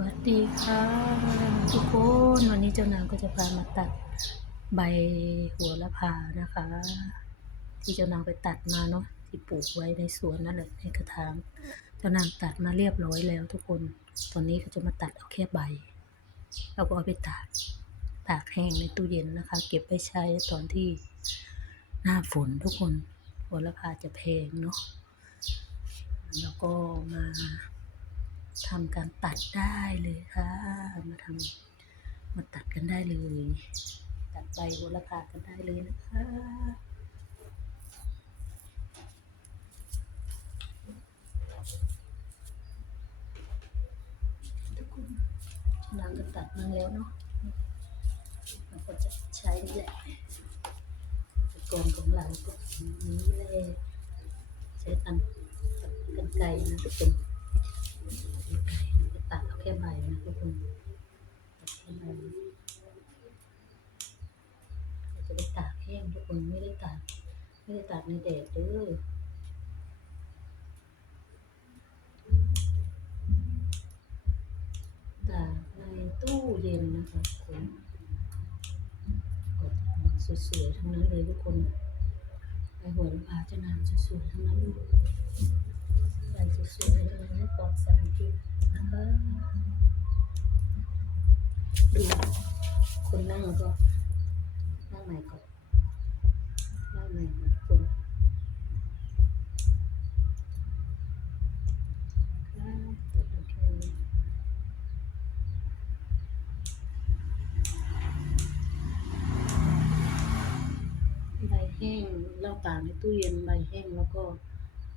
วัสดีค่ะทุกคนวันนี้เจ้านางก็จะพามาตัดใบหัวละพานะคะ ที่เจ้านางไปตัดมาเนาะที่ปลูกไว้ในสวนนั่นแหละในกระถางเจ้านางตัดมาเรียบร้อยแล้วทุกคนตอนนี้ก็จะมาตัดเอาแค่ใบแล้วก็เอาไปตากตากแห้งในตู้เย็นนะคะ เก็บไปใช้ตอนที่หน้าฝนทุกคนหัวละพาจะแพงเนาะแล้วก็มา ทำการตัดได้เลยค่ะ มาทำมาตัดกันได้เลย ตัดใบโหระพากันได้เลยนะคะทุกคนนางก็ตัดมาแล้วเนาะเราก็จะใช้นี่แหละอุปกรณ์ของเราก็นี้เลยใช้กันกันไกรนะทุกคน แค่ใบนะทุกคนแค่ใบเราจะไปตากแห้งทุกคนไม่ได้ตากไม่ได้ตากในแดดเด้อตากในตู้เย็นนะคะทุกคนก็สวยๆทั้งนั้นเลยทุกคนใบหัวละพาจะนานสวยๆทั้งนั้นเลย ใบสวยๆทั้งนั้ปลอดสารพิษนะคะดูคนนั่งก็นั่งใหม่ก่อนนั่งใหนทุกคนครับตัดโอเคใบแห้งเราตากในตู้เย็นใบแห้งแล้วก็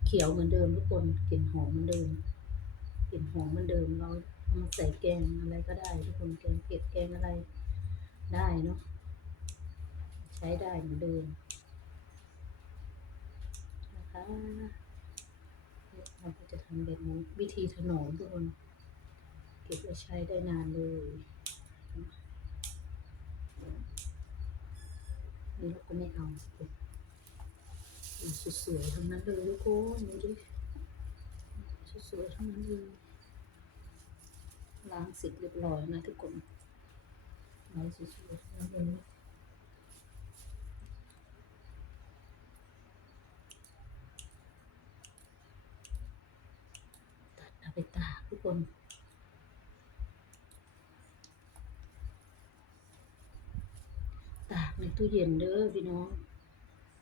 เขียวเหมือนเดิมทุกคนกลิ่นหอมเหมือนเดิมกลิ่นหอมเหมือนเดิมเราเอามาใส่แกงอะไรก็ได้ ทุกคนแกงเผ็ดแกงอะไรได้เนาะใช้ได้เหมือนเดิมนะคะเราก็จะทำแบบนี้วิธีถนอมทุกคนเก็บไว้ใช้ได้นานเลยนี่เราก็ไม่เอาดู สวยๆทั้งนั้นเลยทุกคนดูดิสวยๆทั้งนั้นเลยล้างเสร็จเรียบร้อยนะทุกคนไม้สวยๆทั้งนั้นเลยตัดเอาไปตากทุกคนตากในตู้เย็นเด้อพี่น้อง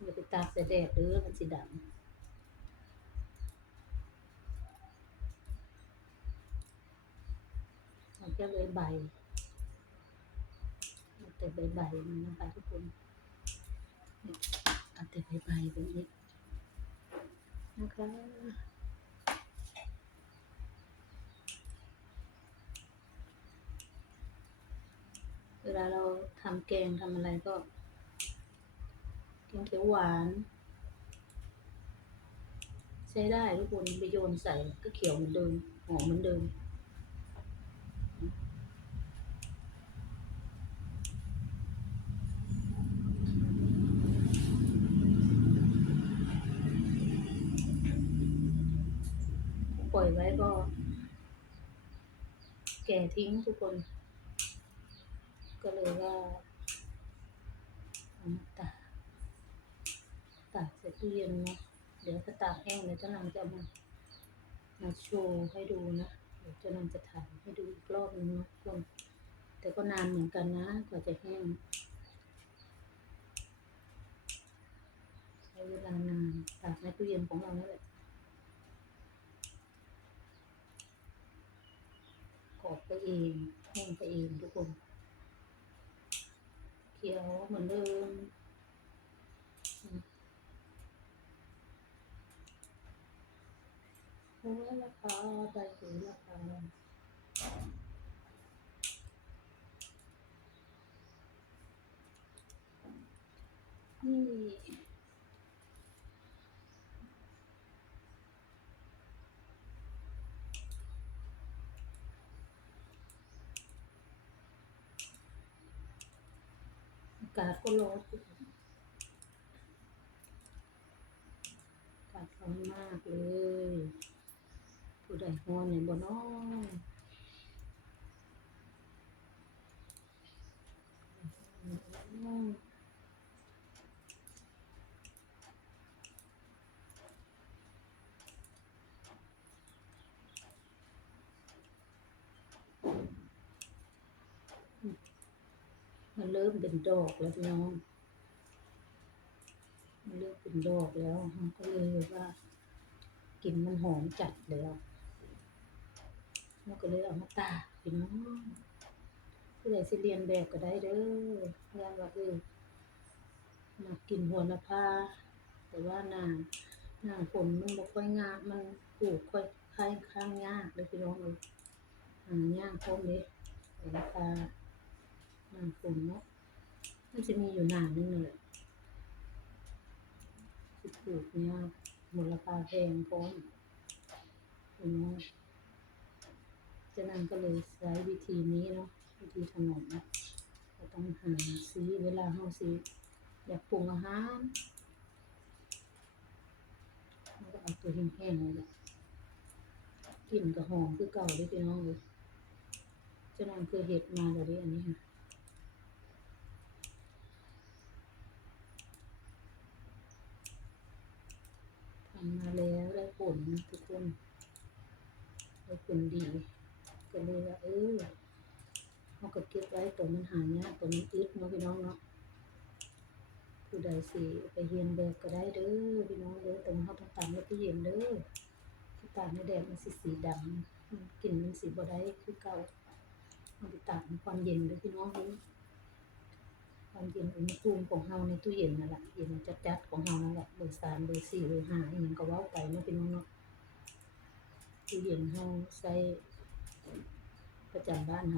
อย่าไปตากใส่แดดเด้อมันสิดำเอาแค่ใบใบแต่ใบใบมันนะคะทุกคนเอาแต่ใบใบแบบนี้นะคะเวลาเราทำแกงทำอะไรก็ งเขียวหวาน ใช้ได้ทุกคนไปโยนใส่ก็เขียวเหมือนเดิมหอมเหมือนเดิมปล่อยไว้ก็ แก่ทิ้งทุกคน ก็เลยว่าอามาตา ตู้เย็นเนาะเดี๋ยวถ้าตากแห้งเดี๋ยวเจ้านางจะมามาโชว์ให้ดูนะเดี๋ยวเจ้านางจะถ่ายให้ดูอีกรอบนึงนะทุกคนแต่ก็นานเหมือนกันนะกว่าจะแห้งใช้เวลานานตากในตู้เย็นของเรานั่นแหละกรอบไปเองแห้งไปเองทุกคนเขียวเหมือนเดิม หัวละพาใบหัวละพานี่อากาศก็ร้อนอากาศร้อนมากเลย ผู้ดหัวนี่บ่น้อยมันเริ่มเป็นดอกแล้วน้อง มันเริ่มเป็นดอกแล้วก็เลยว่า กลิ่นมันหอมจัดแล้ว เราก็เลยเอามาตากพี่น้องผู้ใดสิเรียนแบบก็ได้เด้อว่าว่าเออมากินหัวละพาแต่ว่านาหน้าฝนมันบ่ค่อยงามมันปลูกค่อยค่ายข้างยากเลยพี่น้องเอ้ยหายากพร้อมเด้หัวละพาน้าฝนเนาะมันจะมีอยู่หนานึงเละที่ปลูกเนี่ยมูลค่าแพงพร้อมเห็นไห มฉะนั้นก็เลยใช้วิธีนี้เนาะวิธีถนอมนะเราต้องหาซื้อเวลาเฮาซื้ออยากปรุงอาหารเราก็เอาตัวแห้งๆเลยแหละกลิ่นก็หอมคือเก่าด้อพี่น้องเลยฉะนั้นเคยเห็ดมาแล้วเด้อันนี้ค่ะทำมาแล้วได้ผลนะทุกคนได้ผลดี ก็เลยว่าเออเอาก็เก็บไว้ตัวมันหายากตัวมันอึดเนาะพี่น้องเนาะผู้ใดสิไปเรียนแบบก็ได้เด้อพี่น้องเด้อต่มันเขาต้องตามไว้ที่เย็นเด้อที่ตากในแดดมันสิสีดำกลิ่นมันสีบ่ได้คือเก่าเอาไปตากในความเย็นเด้อพี่น้องเด้อความเย็นอุณหภูมิของเฮาในตู้เย็นนั่นแหละเย็นจัดๆของเฮานั่นแหละเบอร์สามเบอร์สี่เบอร์ห้าอหยังก็ว้าไปเนาะพี่น้องเนาะตู้เย็นเฮาใส่ ประจำบ้าน